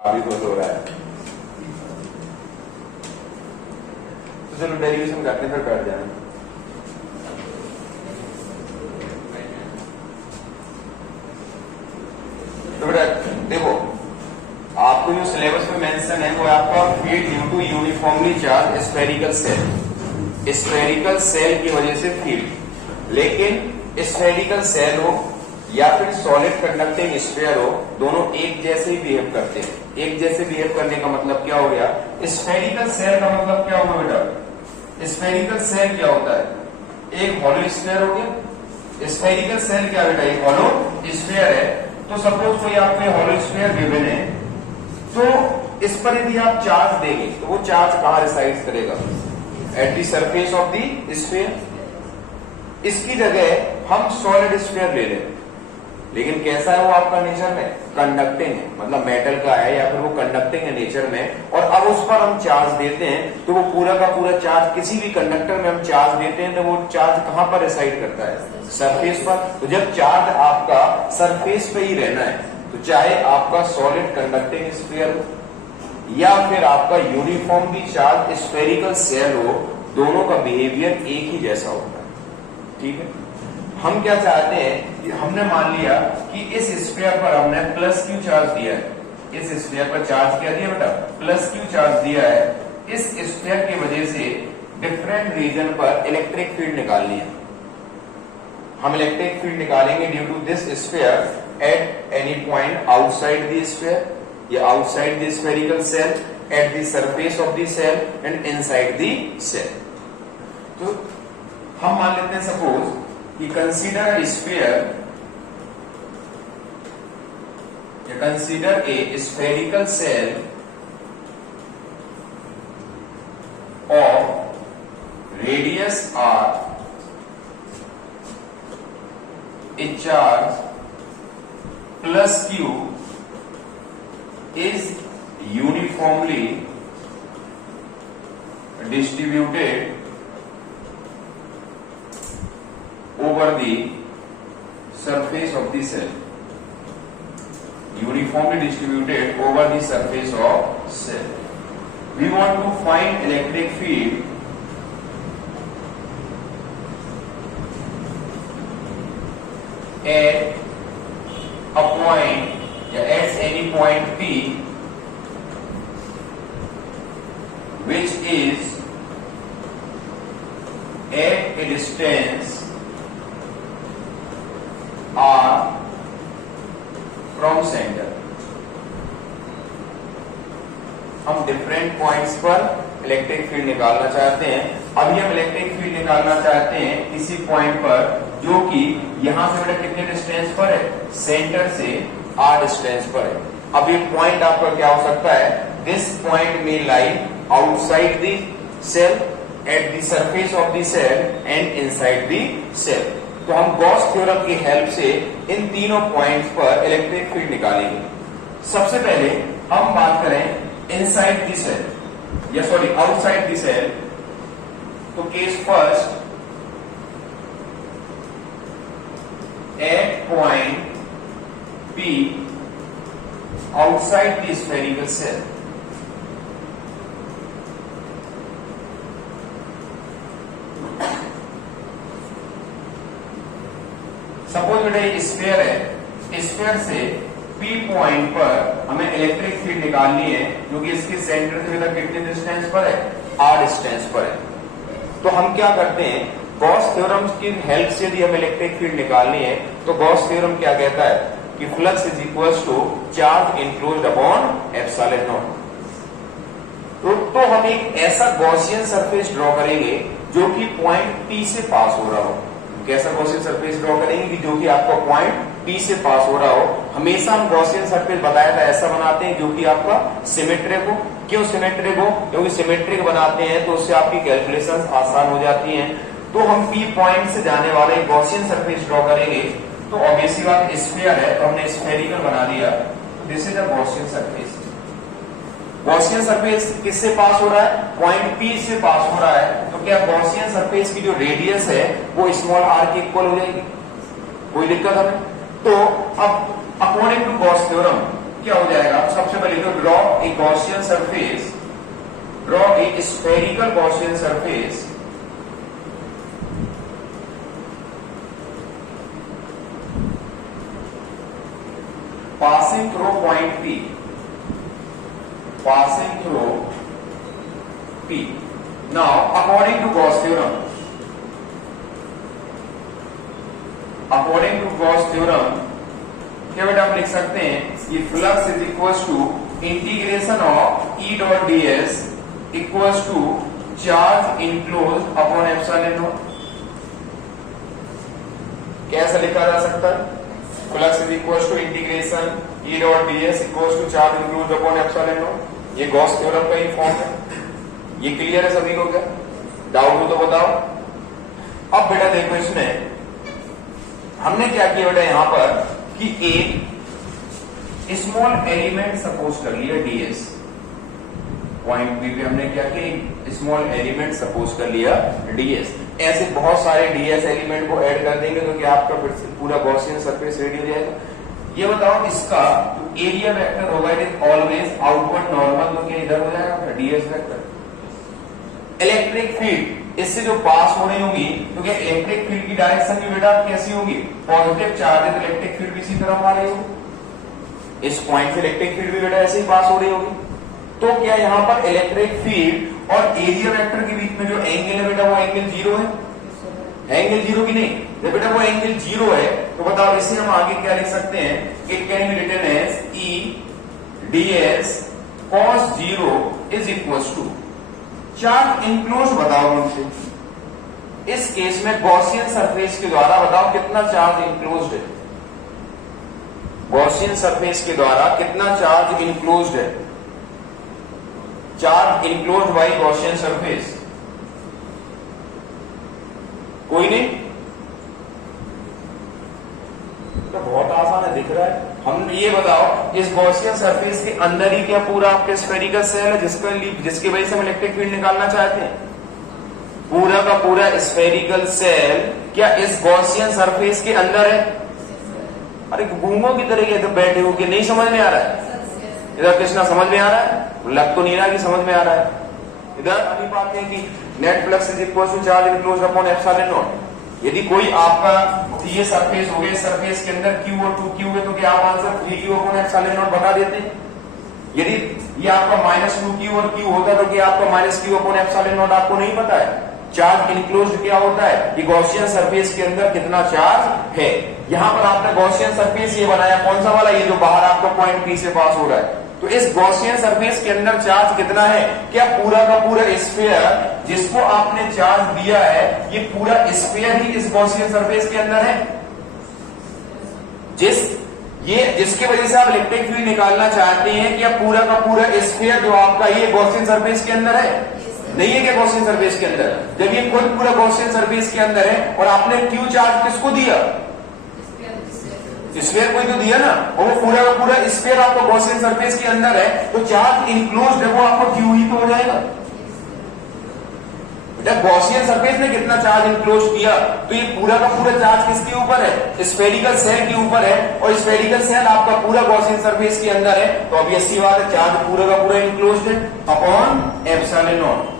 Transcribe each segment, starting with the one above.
अभी कुछ हो रहा है तो चलो डेरिवेशन करते हैं, फिर बैठ जाए। तो बेटा देखो, आपको जो सिलेबस में मेंशन है वो आपका field due to uniformly charge spherical cell, spherical cell की वजह से फील्ड। लेकिन स्फेरिकल सेल हो या फिर सॉलिड कंडक्टिंग स्फीयर हो, दोनों एक जैसे ही बिहेव करते हैं। एक जैसे बिहेव करने का मतलब क्या हो गया? स्फेरिकल सेल का मतलब क्या होगा बेटा? स्फेरिकल सेल क्या होता है? एक हॉलो स्फीयर हो गया। स्फेरिकल सेल क्या बेटा? एक हॉलो स्फीयर है। तो सपोज कोई आपको हॉलो स्फीयर गिवन है, तो इस पर यदि आप चार्ज देंगे तो वो चार्ज कहां रिसाइड करेगा? Eight the surface of the sphere. इसकी जगह हम सॉलिड स्फीयर ले लें, लेकिन कैसा है वो आपका नेचर में? कंडक्टिंग है, मतलब मेटल का है या फिर वो कंडक्टिंग है नेचर में। और अब उस पर हम चार्ज देते हैं तो वो पूरा का पूरा चार्ज, किसी भी कंडक्टर में हम चार्ज देते हैं तो वो चार्ज कहां पर रिसाइड करता है? सरफेस पर। तो जब चार्ज आपका सरफेस पे ही रहना है, तो चाहे आपका सॉलिड कंडक्टिंग स्फीयर हो या फिर आपका यूनिफॉर्मली चार्ज स्फेरिकल सेल हो, दोनों का बिहेवियर एक ही जैसा होता है। ठीक है, हम क्या चाहते हैं कि हमने मान लिया कि इस स्फीयर पर हमने प्लस क्यू चार्ज दिया है। इस स्फीयर पर चार्ज क्या दिया बेटा? प्लस क्यू चार्ज दिया है। इस स्फीयर की वजह से डिफरेंट रीजन पर इलेक्ट्रिक फील्ड निकालनी है। हम इलेक्ट्रिक फील्ड निकालेंगे due to this sphere at any point outside the sphere या outside the spherical shell, at the surface of the shell and inside the cell. तो हम मान लेते हैं सपोज कि consider a sphere, consider a spherical cell of radius r, a charge plus q is uniformly distributed over the surface of the cell, uniformly distributed over the surface of cell. We want to find electric field at a point या at any point P which is at a distance R from center। हम different points पर electric field निकालना चाहते हैं। अभी हम electric field निकालना चाहते हैं किसी पॉइंट पर जो कि यहां से बेटा कितने डिस्टेंस पर है? सेंटर से R डिस्टेंस पर है। अब ये पॉइंट आपका क्या हो सकता है? दिस पॉइंट में lie outside the shell, at the surface of the shell and inside the cell. तो हम गॉस थ्योरम की हेल्प से इन तीनों पॉइंट्स पर इलेक्ट्रिक फील्ड निकालेंगे। सबसे पहले हम बात करें इनसाइड द सेल या सॉरी आउटसाइड द सेल। तो case first, at point P outside the spherical cell. Suppose बेटा ये स्फीयर है, स्फीयर से P पॉइंट पर हमें इलेक्ट्रिक फील्ड निकालनी है जो कि इसके सेंटर से बेटा कितने डिस्टेंस पर है? R डिस्टेंस पर है। तो हम क्या करते हैं, गॉस थ्योरम की हेल्प से यदि हमें इलेक्ट्रिक फील्ड निकालनी है तो गॉस थ्योरम क्या कहता है कि flux is equals to charge enclosed upon epsilon naught. तो हम एक ऐसा गॉसियन सरफेस ड्रॉ करेंगे जो कि पॉइंट P से पास हो रहा हो। कैसा गॉसियन सरफेस ड्रॉ करेंगे कि जो कि आपका पॉइंट P से पास हो रहा हो। हमेशा हम गॉसियन सरफेस बताया था ऐसा बनाते हैं जो कि आपका सिमेट्रिक हो। क्यों सिमेट्रिक हो? क्योंकि सिमेट्रिक बनाते हैं तो उससे आपकी कैलकुलेशंस आसान हो जाती हैं। तो हम P पॉइंट से जाने वाले गॉसियन सरफेस ड्रॉ करेंगे। तो ऑब्वियसली बात स्फीयर है तो हमने स्फेरिकल बना दिया। This is a Gaussian surface. Gaussian surface किससे पास हो रहा है? पॉइंट P से पास हो रहा है। तो क्या गॉसियन सरफेस की जो रेडियस है वो स्मॉल r के इक्वल हो जाएगी? कोई दिक्कत हमें? तो अब अकॉर्डिंग टू गॉस थ्योरम क्या हो जाएगा? सबसे पहले तो draw a Gaussian surface, draw a spherical Gaussian surface passing through point P, passing through P. Now according to Gauss theorem, according to Gauss theorem क्या बेटा हम लिख सकते हैं ये flux is equals to integration of E dot ds equals to charge enclosed upon epsilon naught. कैसे लिखा जा सकता है? Flux is equals to integration E dot ds equals to charge enclosed upon epsilon naught. ये Gauss theorem का ही form है। ये क्लियर है सभी को? क्या डाउट हो तो बताओ। अब बेटा देखो इसमें हमने क्या किया बेटा यहां पर कि एक स्मॉल एलिमेंट सपोज कर लिया ds, पॉइंट बी पे हमने क्या किया? स्मॉल एलिमेंट सपोज कर लिया ds। ऐसे बहुत सारे ds एलिमेंट को ऐड कर देंगे तो क्या आपका पूरा गॉसियन सरफेस रेडी हो जाएगा। ये बताओ इसका एरिया वेक्टर होगा, it is always outward normal, तो क्या इधर हो जाएगा ds वेक्टर। इलेक्ट्रिक फील्ड इससे जो पास हो रही होगी तो क्या इलेक्ट्रिक फील्ड की डायरेक्शन भी बेटा कैसी होगी? पॉजिटिव चार्ज, इलेक्ट्रिक फील्ड भी इसी तरह आ रही होगी। इस पॉइंट से इलेक्ट्रिक फील्ड भी बेटा ऐसे ही पास हो रही होगी। तो क्या यहाँ पर इलेक्ट्रिक फील्ड और एरिया वेक्टर के बीच में जो एंगल है बेटा वो एंगल जीरो है? एंगल जीरो की नहीं, जब बेटा वो एंगल जीरो है तो बताओ इसे हम आगे क्या लिख सकते हैं? It can be written as E ds cos zero is equals to charge enclose. बताओ मुझसे इस केस में गॉसियन सरफेस के द्वारा बताओ कितना चार्ज इनक्लोज्ड है? गॉसियन सरफेस के द्वारा कितना चार्ज इनक्लोज्ड है? Charge enclosed bye Gaussian surface कोई नहीं? तो बहुत आसान है, दिख रहा है। हम ये बताओ इस गॉसियन सरफेस के अंदर ही क्या पूरा आपके स्फेरिकल सेल है जिसकी वजह से हम इलेक्ट्रिक फील्ड निकालना चाहते हैं? पूरा का पूरा स्फेरिकल सेल क्या इस गॉसियन सरफेस के अंदर है? अरे घूमो की तरह तो बैठे हो कि नहीं समझ में आ रहा है? इधर कृष्णा समझ में आ रहा है? लग तो नहीं रहा कि समझ में आ रहा है। इधर अभी बात है कि net flux is equal to charge enclosed upon epsilon naught. यदि कोई आपका ये सरफेस हो गया, सरफेस के अंदर Q और 2Q है तो क्या आप answer 3Q upon epsilon not बता देते हैं? यदि ये आपका -2Q और Q होता तो क्या आपका -Q अपॉन एप्सिलॉन नॉट आपको नहीं पता है? चार्ज इनक्लोज्ड क्या होता है कि गॉसियन सरफेस के अंदर कितना चार्ज है। यहां पर आपने गॉसियन सरफेस ये बनाया, कौन सा वाला? ये जो बाहर आपका पॉइंट P से पास हो रहा है। तो इस गॉसियन सरफेस के अंदर चार्ज कितना है? क्या पूरा का पूरा स्फीयर जिसको आपने चार्ज दिया है ये पूरा स्फीयर ही इस गॉसियन सरफेस के अंदर है? जिसकी वजह से आप इलेक्ट्रिक फील्ड निकालना चाहते हैं क्या पूरा का पूरा स्फीयर जो आपका ये गॉसियन सरफेस के अंदर है? नहीं है क्या गॉसियन सरफेस के अंदर? जब ये खुद पूरा गॉसियन सरफेस के अंदर है और आपने क्यू चार्ज किसको दिया? स्फीयर को ही तो दिया ना, और वो पूरा का पूरा स्फीयर आपको गॉसियन सरफेस के अंदर है तो चार्ज इनक्लोज्ड है वो आपको क्यू ही तो हो जाएगा। जब गॉसियन सरफेस ने कितना चार्ज इनक्लोज किया तो ये पूरा का पूरा चार्ज किसके ऊपर है? स्फेरिकल सेल के ऊपर है, और स्फेरिकल सेल आपका पूरा गॉसियन सरफेस के अंदर है तो ऑब्वियसली बात है चार्ज पूरा का पूरा इनक्लोज्ड है अपॉन एप्सिलॉन नॉट।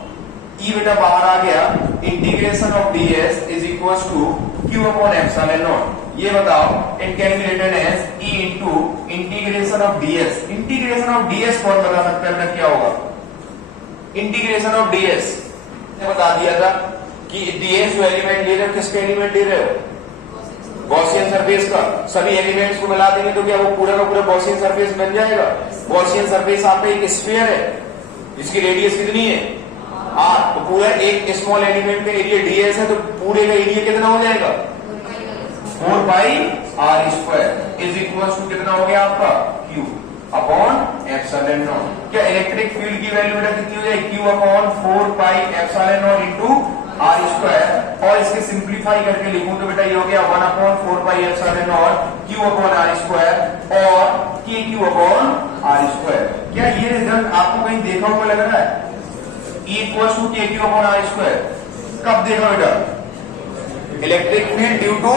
ई बेटा बाहर आ गया, integration of ds is equal to Q upon epsilon naught. ये बताओ it can be written as E into integration of ds। Integration of ds कौन बता सकता है बेटा क्या होगा? इंटीग्रेशन ऑफ ds बता दिया था कि ds जो एलिमेंट ले रहे हो किसके एलिमेंट ले रहे हो? गॉसियन सरफेस का। सभी एलिमेंट्स को मिला देंगे तो क्या वो पूरा का पूरा गॉसियन सरफेस बन जाएगा? गॉसियन सरफेस आपका एक स्फीयर है जिसकी रेडियस कितनी है? r। तो पूरा एक स्मॉल एलिमेंट का एरिया ds है तो पूरे का एरिया कितना हो जाएगा? 4 pi r square is equal to कितना हो गया आपका? Q upon epsilon naught. क्या इलेक्ट्रिक फील्ड की वैल्यू बेटा कितनी हो जाएगी? Q upon 4 pi epsilon naught into r square. और इसके सिंप्लीफाई करके लिखूं तो बेटा ये हो गया 1 upon 4 pi epsilon naught Q upon r square और KQ अपॉन r स्क्वायर। क्या ये रिजल्ट आपको कहीं देखा हुआ लग रहा है? Equal to KQ upon r square कब देखा बेटा? Electric field due to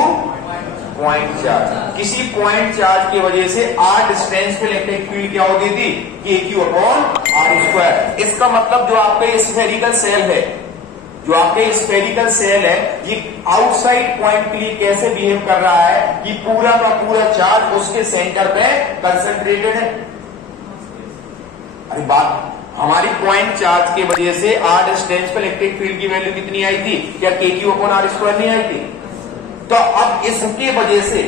point charge. किसी पॉइंट चार्ज की वजह से r डिस्टेंस पे इलेक्ट्रिक फील्ड क्या होती थी, KQ/r²। इसका मतलब जो आपका स्फेरिकल सेल है, जो आपके स्फेरिकल सेल है, ये आउटसाइड पॉइंट के लिए कैसे बिहेव कर रहा है कि पूरा का पूरा चार्ज उसके सेंटर पे कंसंट्रेटेड है। अरे बात, हमारी पॉइंट चार्ज की वजह से r डिस्टेंस पर इलेक्ट्रिक फील्ड की वैल्यू कितनी आई थी, क्या KQ/r² नहीं आई थी। तो अब इसकी वजह से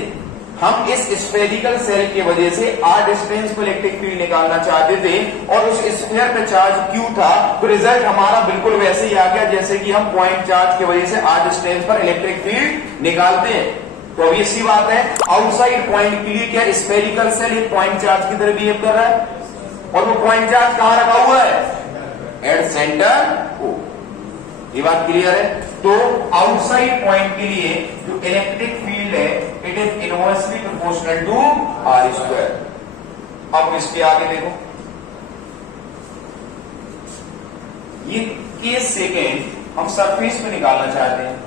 हम इस स्फेरिकल सेल की वजह से r डिस्टेंस पर इलेक्ट्रिक फील्ड निकालना चाहते थे और उस स्फीयर पे चार्ज q था, तो रिजल्ट हमारा बिल्कुल वैसे ही आ गया जैसे कि हम पॉइंट चार्ज की वजह से r डिस्टेंस पर इलेक्ट्रिक फील्ड निकालते हैं। तो अभी इसी बात है, आउटसाइड पॉइंट के लिए क्या स्फेरिकल सेल एक पॉइंट चार्ज की तरह बिहेव कर रहा है, और वो पॉइंट चार्ज कहां रखा हुआ है, एट सेंटर O। ये बात क्लियर है। तो आउटसाइड पॉइंट के लिए जो इलेक्ट्रिक फील्ड है, it is inversely proportional to r²। अब इसके आगे देखो, ये केस सेकेंड हम सरफेस पे निकालना चाहते हैं।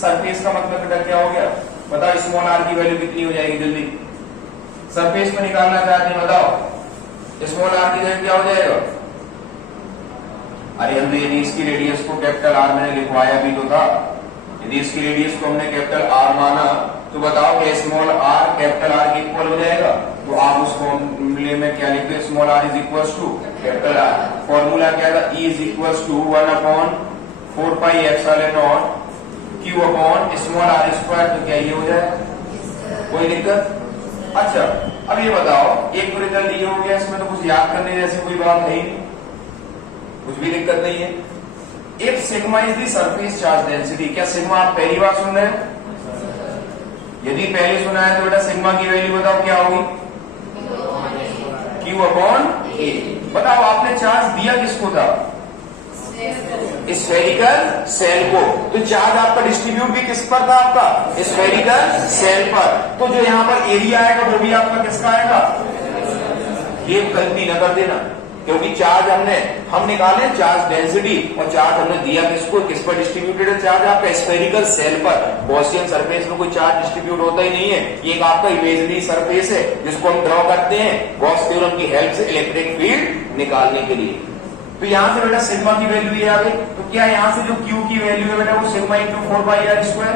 सरफेस का मतलब बेटा क्या हो गया, बताओ स्मॉल r की वैल्यू कितनी हो जाएगी, जल्दी सरफेस पे निकालना चाहते हैं, बताओ स्मॉल r की वैल्यू क्या हो जाएगा। अरे हमने यदि इसकी रेडियस को कैपिटल R मैंने लिखवाया भी तो था, यदि इसकी रेडियस को हमने कैपिटल R माना तो बताओ कि स्मॉल r कैपिटल R के इक्वल हो जाएगा। तो आप उस फॉर्मूले में क्या लिखते, small r is equal to capital R। Formula क्या था, E is equal to 1/4 pi epsilon naught Q upon small r²। तो क्या ये हो जाएगा, कोई दिक्कत। अच्छा अब ये बताओ, एक तो रिजल्ट ये हो गया, इसमें तो कुछ याद करने जैसी कोई बात है ही नहीं, कुछ भी दिक्कत नहीं है। If sigma is the surface charge density, क्या सिग्मा आप पहली बार सुन रहे हैं, यदि पहले सुना है तो बेटा सिग्मा की वैल्यू बताओ क्या होगी, Q/A। बताओ आपने चार्ज दिया किसको था, स्फेरिकल सेल को, तो चार्ज आपका डिस्ट्रीब्यूट भी किस पर था, आपका स्फेरिकल सेल पर। तो जो यहां पर एरिया आएगा वो भी आपका किसका आएगा, ये गलती न कर देना, क्योंकि चार्ज हम निकाले चार्ज डेंसिटी, और चार्ज हमने दिया किसको, किस पर डिस्ट्रीब्यूटेड है चार्ज, आपका स्फेरिकल सेल पर। गॉसियन सरफेस में कोई चार्ज डिस्ट्रीब्यूट होता ही नहीं है, ये एक आपका इमेजिनरी सरफेस है जिसको हम ड्रॉ करते हैं गॉस थ्योरम की हेल्प से इलेक्ट्रिक फील्ड निकालने के लिए। तो यहां से बेटा सिग्मा की वैल्यू ये आ गई, तो क्या यहां से जो Q की वैल्यू है बेटा वो सिग्मा इंटू 4πr²।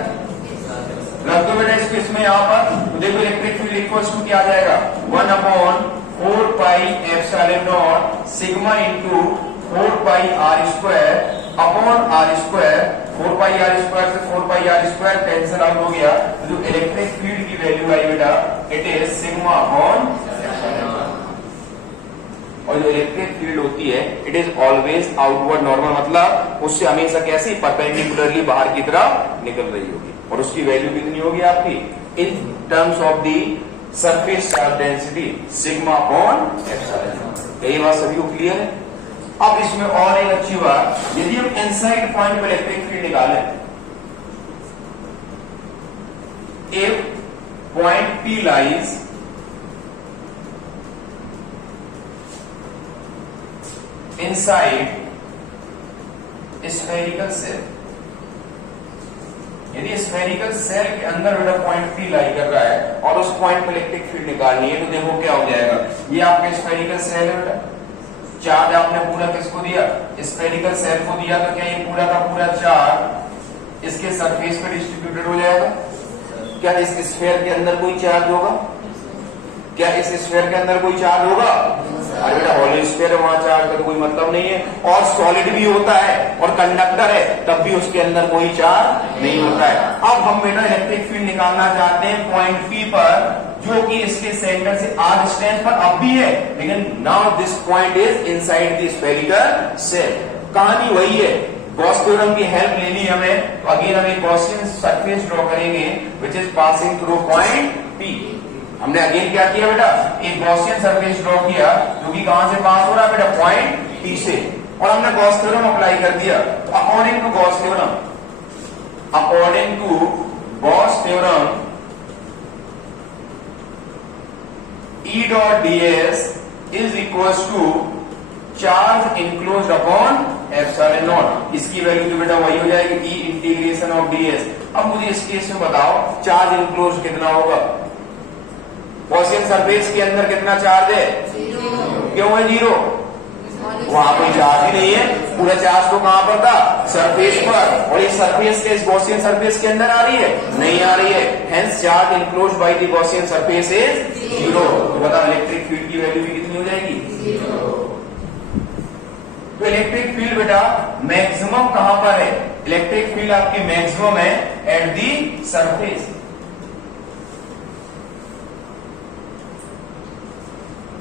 रख दो बेटा इसको इसमें यहां पर, तो देखो इलेक्ट्रिक फील्ड इक्वल्स टू क्या आ जाएगा, 1/4 pi epsilon not sigma into 4πr² upon r²। 4πr² से 4πr² कैंसिल आउट हो गया, तो जो इलेक्ट्रिक फील्ड की वैल्यू आई बेटा it is sigma upon epsilon. और जो इलेक्ट्रिक फील्ड होती है it is always outward normal, मतलब उससे हमेशा कैसी परपेंडिकुलरली बाहर की तरफ निकल रही होगी, और उसकी वैल्यू कितनी होगी आपकी, in terms of the surface charge density sigma upon epsilon. यही बात सभी को क्लियर है। अब इसमें और एक अच्छी बात, यदि हम इनसाइड पॉइंट पर इलेक्ट्रिक फील्ड निकालें, if point P lies inside spherical shell, यदि स्फेरिकल सेल के अंदर बेटा पॉइंट P लाई कर रहा है और उस पॉइंट पर इलेक्ट्रिक फील्ड निकालनी है, तो देखो क्या हो जाएगा, ये आपका स्फेरिकल सेल है बेटा, चार्ज आपने पूरा किसको दिया, स्फेरिकल सेल को दिया, तो क्या ये पूरा का पूरा चार्ज इसके सरफेस पे डिस्ट्रीब्यूटेड हो जाएगा। क्या इस स्फीयर के अंदर कोई चार्ज होगा, क्या इस स्फीयर के अंदर कोई चार्ज होगा, अरे बेटा हॉलो स्फीयर है, वहां चार्ज का तो कोई मतलब नहीं है, और सॉलिड भी होता है और कंडक्टर है तब भी उसके अंदर कोई चार्ज नहीं होता है। अब हम बेटा इलेक्ट्रिक फील्ड निकालना चाहते हैं पॉइंट P पर, जो कि इसके सेंटर से r डिस्टेंस पर अब भी है, लेकिन now this point is inside the spherical cell. कहानी वही है, गॉस थ्योरम की हेल्प लेनी हमें, तो अगेन हम एक गॉसियन सरफेस ड्रॉ करेंगे which is passing through point P। हमने अगेन क्या किया बेटा, एक गॉसियन सरफेस ड्रॉ किया जो कि कहां से पास हो रहा है बेटा, पॉइंट P से, और हमने गॉस थ्योरम अप्लाई कर दिया। तो according to Gauss theorem, according to Gauss theorem E dot ds is equals to charge enclosed upon epsilon naught. इसकी वैल्यू तो बेटा वही हो जाएगी, E इंटीग्रेशन ऑफ ds अब मुझे इस केस में बताओ चार्ज इनक्लोज कितना होगा? गॉसियन सरफेस के अंदर कितना चार्ज है? क्यों है जीरो? वहां कोई चार्ज ही नहीं है, पूरा चार्ज तो कहां पर था? सरफेस पर। और ये सरफेस के इस गॉसियन सरफेस के अंदर आ रही है? नहीं आ रही है। Hence charge enclose by the Gaussian surface is zero. तो बताओ इलेक्ट्रिक फील्ड की वैल्यू भी कितनी हो जाएगी? तो इलेक्ट्रिक फील्ड बेटा मैक्सिमम कहां पर है? इलेक्ट्रिक फील्ड आपकी मैक्सिमम है एट दी सरफेस।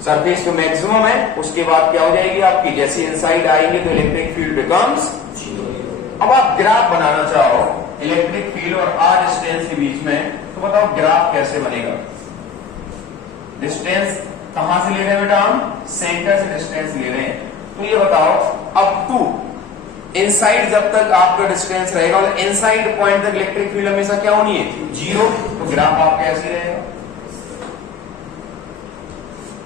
सरफेस पे मैक्सिमम है, उसके बाद क्या हो जाएगी आपकी? जैसे इनसाइड आएंगे तो इलेक्ट्रिक फील्ड बिकम्स जीरो। अब आप ग्राफ बनाना चाहो इलेक्ट्रिक फील्ड और आर डिस्टेंस के बीच में, तो बताओ ग्राफ कैसे बनेगा? डिस्टेंस कहां से ले रहे हैं बेटा? हम सेंटर से डिस्टेंस ले रहे हैं। तो ये बताओ अप टू इनसाइड जब तक आपका डिस्टेंस रहेगा और इनसाइड पॉइंट तक इलेक्ट्रिक फील्ड हमेशा क्या होनी है? जीरो। तो ग्राफ आपका ऐसे रहेगा।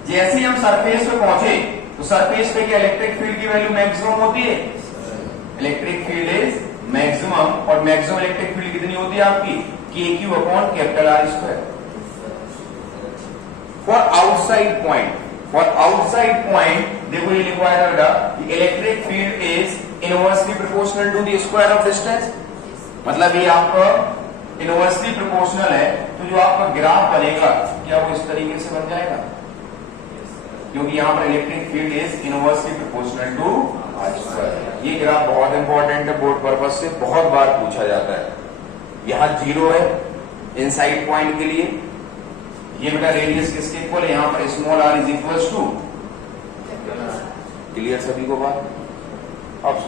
जैसे ही हम सरफेस पे पहुंचे तो सरफेस पे क्या इलेक्ट्रिक फील्ड की वैल्यू मैक्सिमम होती है? Electric field is maximum. और मैक्सिमम इलेक्ट्रिक फील्ड कितनी होती है आपकी? KQ upon capital R square. For outside point, for outside point देखो ये लिखा है बेटा, electric field is inversely proportional to the square of distance. मतलब ये आपका इनवर्सली प्रोपोर्शनल है, तो जो आपका ग्राफ बनेगा क्या वो इस तरीके से बन जाएगा? क्योंकि यहां पर electric field is inversely proportional to R square. ये ग्राफ बहुत इंपॉर्टेंट है, बोर्ड पर्पज से बहुत बार पूछा जाता है। यहां जीरो है इनसाइड पॉइंट के लिए, ये बेटा रेडियस किसके इक्वल है? यहां पर small r is equal to, clear सभी को बात?